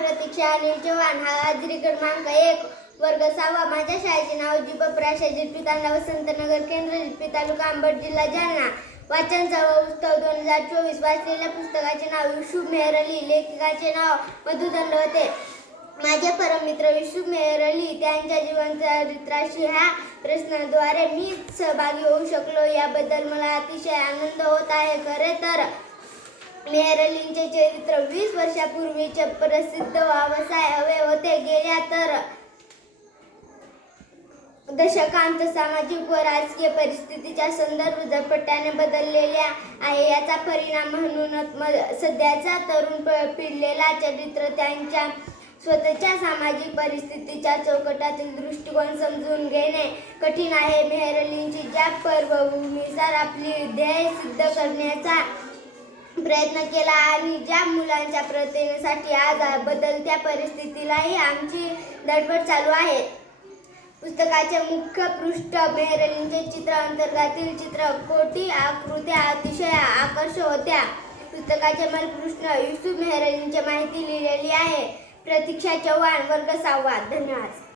प्रतीक्षा अनिल चव्हाण हा हाजरी क्रमांक 1 वर्ग 6 माझ्या शाळेचे नाव जीपप्राशा जिल्पी तांडा वसंतनगर केंद्र जिल्पी तालुका अंबड जिल्हा जालना। वाचन उत्सव 2024 वाचलेल्या पुस्तकाचे नाव युसुफ मेहर अली, लेखकाचे नाव मधु दंडवते। माझे परममित्र युसुफ मेहर अली त्यांच्या जीवनचरित्राशी ह्या प्रश्नाद्वारे मी सहभागी होऊ शकलो याबद्दल मला अतिशय आनंद होत आहे। खरे तर मेहर अलींचे चरित्र 20 वर्षापूर्वीचे प्रसिद्ध व्हावयास हवे होते। गेल्या तर दशकांत सामाजिक व राजकीय परिस्थितीचा संदर्भ झपाट्याने बदललेला आहे। याचा परिणाम म्हणूनच सध्याचा तरुण पिढीला चरित्र त्यांच्या स्वतःच्या सामाजिक परिस्थितीच्या चौकटातील दृष्टिकोन समजून घेणे कठीण आहे। मेहर अलींनी ज्या पार्श्वभूमीनुसार आपली ध्येय सिद्ध करण्याचा प्रयत्न केला आणि ज्या मुलांच्या प्रयत्नांसाठी आज बदलत्या परिस्थितीलाही आमची धडपड चालू आहे। पुस्तकाचे मुख्य पृष्ठ मेहर अलींचे चित्र अंतर्गतील चित्रकोटी आकृत्या अतिशय आकर्षक होत्या। पुस्तकाचे मूलपृष्ठ युसुफ मेहर अलींची माहिती लिहिलेली आहे। प्रतीक्षा चव्हाण वर्ग 6 धन्यवाद।